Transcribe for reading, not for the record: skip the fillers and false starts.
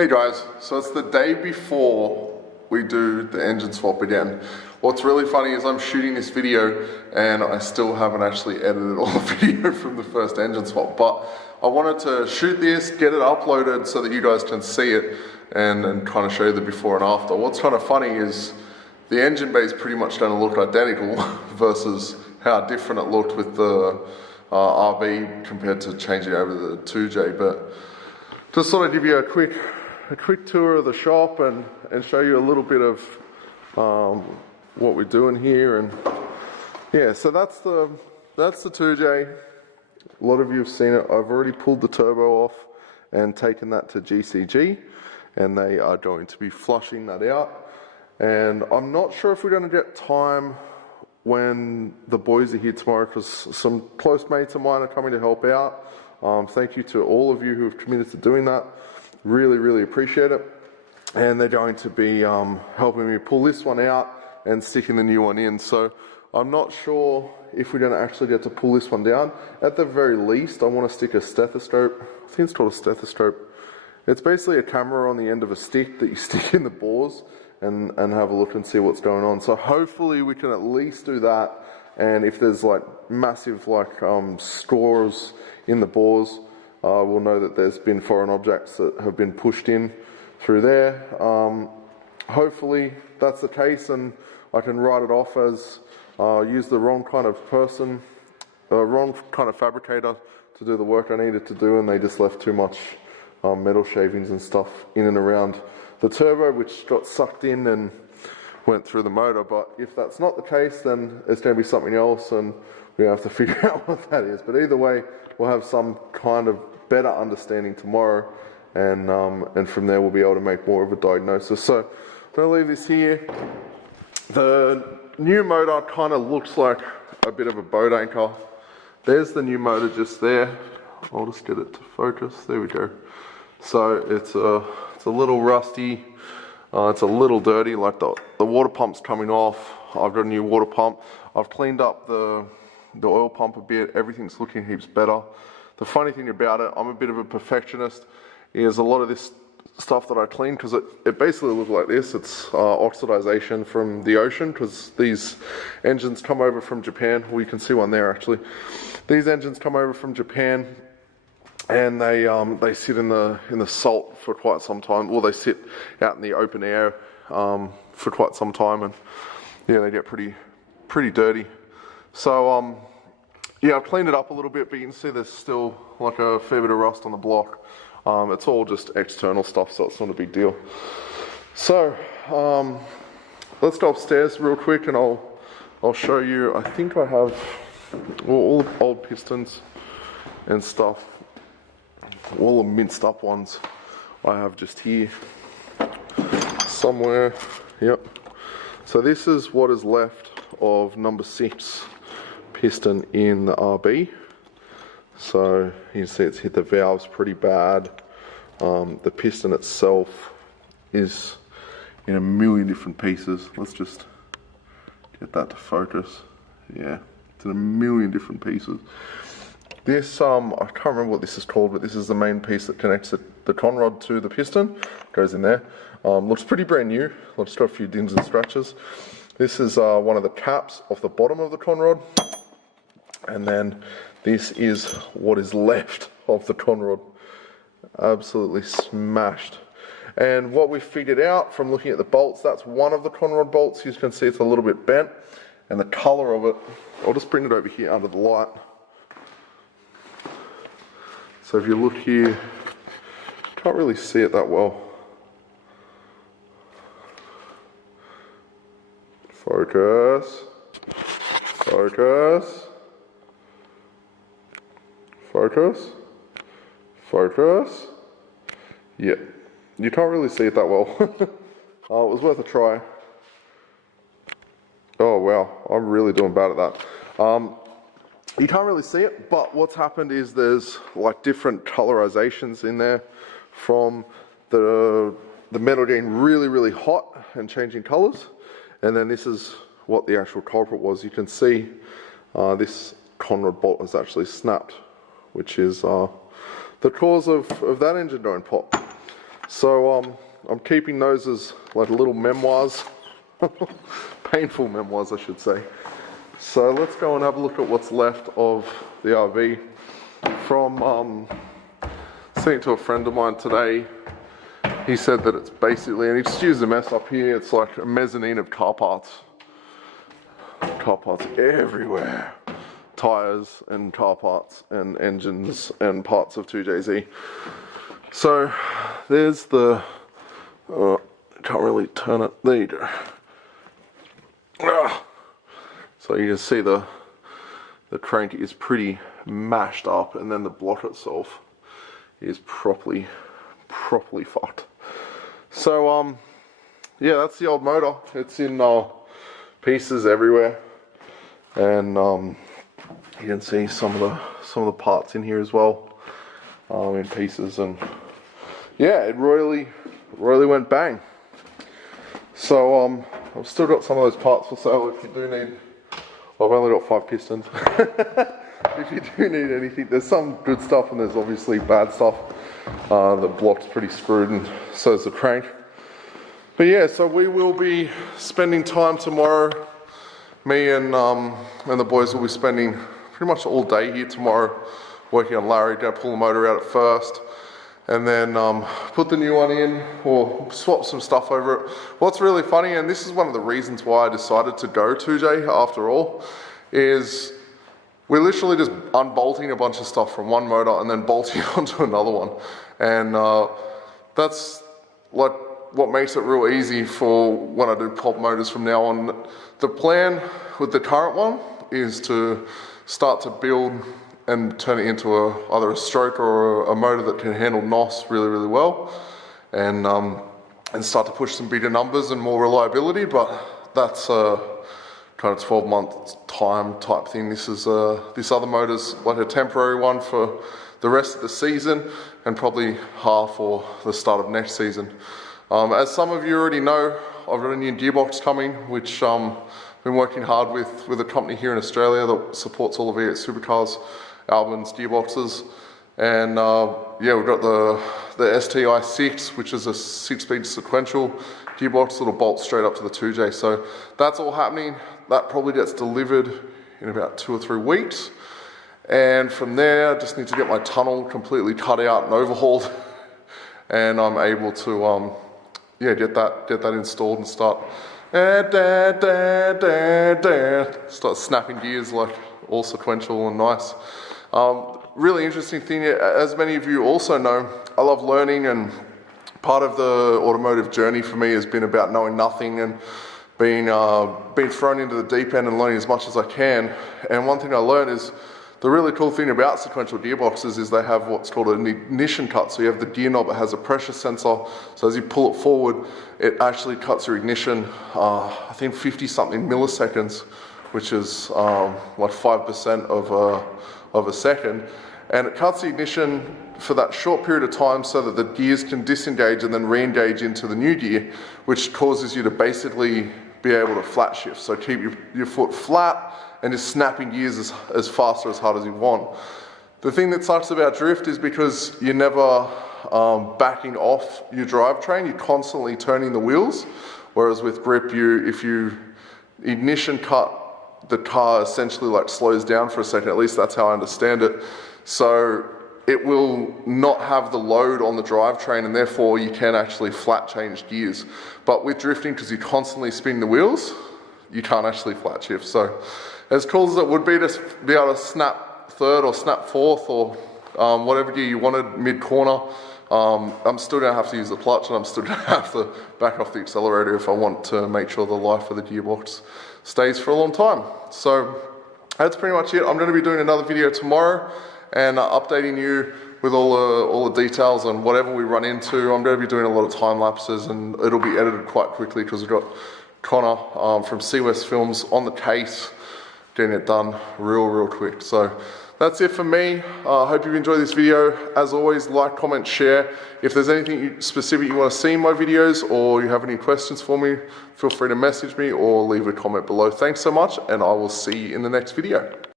Hey guys, so it's the day before we do the engine swap again. What's really funny is I'm shooting this video and I still haven't actually edited all the video from the first engine swap, but I wanted to shoot this, get it uploaded so that you guys can see it and kind of show you the before and after. What's kind of funny is the engine bay is pretty much going to look identical versus how different it looked with the RB compared to changing over to the 2J, but just thought I'd give you a quick tour of the shop and show you a little bit of what we're doing here. And yeah, so that's the 2J. A lot of you have seen it. I've already pulled the turbo off and taken that to GCG, and they are going to be flushing that out. And I'm not sure if we're going to get time when the boys are here tomorrow, because some close mates of mine are coming to help out. Thank you to all of you who have committed to doing that. Really appreciate it. And they're going to be helping me pull this one out and sticking the new one in. So I'm not sure if we're going to actually get to pull this one down. At the very least, I want to stick a stethoscope. I think it's called a stethoscope. It's basically a camera on the end of a stick that you stick in the bores and have a look and see what's going on. So hopefully we can at least do that. And if there's like massive scores in the bores, we'll know that there's been foreign objects that have been pushed in through there. Hopefully that's the case, and I can write it off as use the wrong kind of person, wrong kind of fabricator to do the work I needed to do, and they just left too much metal shavings and stuff in and around the turbo, which got sucked in and went through the motor. But if that's not the case, then it's going to be something else, and we have to figure out what that is. But either way, we'll have some kind of better understanding tomorrow, and from there we'll be able to make more of a diagnosis. So I'm going to leave this here. The new motor kind of looks like a bit of a boat anchor. There's the new motor just there. I'll just get it to focus. There we go. So it's a little rusty. It's a little dirty, like the water pump's coming off. I've got a new water pump. I've cleaned up the oil pump a bit. Everything's looking heaps better. The funny thing about it, I'm a bit of a perfectionist, is a lot of this stuff that I clean, because it basically looks like this. It's oxidization from the ocean, because these engines come over from Japan. Well, you can see one there actually. These engines come over from Japan, and they sit in the salt for quite some time. Well, they sit out in the open air for quite some time, and yeah, they get pretty dirty. So yeah, I've cleaned it up a little bit, but you can see there's still like a fair bit of rust on the block. It's all just external stuff, so it's not a big deal. So let's go upstairs real quick, and I'll show you. I think I have all the old pistons and stuff, all the minced up ones I have just here somewhere. Yep. So this is what is left of number 6 piston in the RB. So you can see it's hit the valves pretty bad. The piston itself is in a million different pieces. Let's just get that to focus. Yeah, it's in a million different pieces. This, I can't remember what this is called, but this is the main piece that connects the conrod to the piston. Goes in there. Looks pretty brand new. Let's got a few dings and scratches. This is one of the caps off the bottom of the conrod. And then this is what is left of the conrod. Absolutely smashed. And what we figured out from looking at the bolts, that's one of the conrod bolts. You can see it's a little bit bent. And the color of it, I'll just bring it over here under the light. So if you look here, you can't really see it that well. Focus. Focus. Focus. Focus. Yeah, you can't really see it that well. It was worth a try. Oh wow, I'm really doing bad at that. You can't really see it, but what's happened is there's like different colorizations in there from the metal getting really hot and changing colors. And then this is what the actual culprit was. You can see this conrod bolt has actually snapped, which is the cause of that engine going pop. So I'm keeping those as like little memoirs, painful memoirs I should say. So let's go and have a look at what's left of the RV. From speaking to a friend of mine today, he said that it's basically, and he just used a mess up here, it's like a mezzanine of car parts. Car parts everywhere. Tires and car parts and engines and parts of 2JZ. So there's the, can't really turn it, there you go. So you can see the crank is pretty mashed up, and then the block itself is properly fucked. So yeah, that's the old motor. It's in pieces everywhere, and you can see some of the parts in here as well, in pieces, and yeah, it royally went bang. So I've still got some of those parts for sale if you do need. Well, I've only got 5 pistons. If you do need anything, there's some good stuff and there's obviously bad stuff. The block's pretty screwed, and so is the crank. But yeah, so we will be spending time tomorrow. Me and the boys will be spending pretty much all day here tomorrow working on Larry. Gonna pull the motor out at first, and then put the new one in, or swap some stuff over it. What's really funny, and this is one of the reasons why I decided to go 2J after all, is we're literally just unbolting a bunch of stuff from one motor and then bolting onto another one. And that's like what makes it real easy for when I do pop motors from now on. The plan with the current one is to start to build and turn it into either a stroke or a motor that can handle NOS really well, and start to push some bigger numbers and more reliability. But that's kind of 12-month time type thing. This is this other motor's like a temporary one for the rest of the season, and probably half or the start of next season. As some of you already know, I've got a new gearbox coming, which I've been working hard with a company here in Australia that supports all of V8 supercars, Albin's gearboxes. And yeah, we've got the STI 6, which is a 6-speed sequential gearbox that'll bolt straight up to the 2J. So that's all happening. That probably gets delivered in about 2 or 3 weeks. And from there, I just need to get my tunnel completely cut out and overhauled. And I'm able to yeah, get that installed and start snapping gears like all sequential and nice. Really interesting thing, as many of you also know, I love learning, and part of the automotive journey for me has been about knowing nothing and being thrown into the deep end and learning as much as I can. And one thing I learned is the really cool thing about sequential gearboxes is they have what's called an ignition cut. So you have the gear knob that has a pressure sensor. So as you pull it forward, it actually cuts your ignition, I think 50-something milliseconds, which is like 5% of a second. And it cuts the ignition for that short period of time so that the gears can disengage and then re-engage into the new gear, which causes you to basically be able to flat shift. So keep your foot flat and just snapping gears as fast or as hard as you want. The thing that sucks about drift is because you're never backing off your drivetrain, you're constantly turning the wheels. Whereas with grip, if you ignition cut, the car essentially like slows down for a second. At least that's how I understand it. So it will not have the load on the drivetrain, and therefore you can actually flat change gears. But with drifting, because you're constantly spinning the wheels, you can't actually flat shift. So as cool as it would be to be able to snap third or snap fourth or whatever gear you wanted mid-corner, I'm still going to have to use the clutch, and I'm still going to have to back off the accelerator if I want to make sure the life of the gearbox stays for a long time. So that's pretty much it. I'm going to be doing another video tomorrow and updating you with all the details and whatever we run into. I'm going to be doing a lot of time lapses, and it'll be edited quite quickly because we've got Connor from Seawest Films on the case, getting it done real quick. So that's it for me. I hope you've enjoyed this video. As always, like, comment, share. If there's anything specific you want to see in my videos, or you have any questions for me, feel free to message me or leave a comment below. Thanks so much, and I will see you in the next video.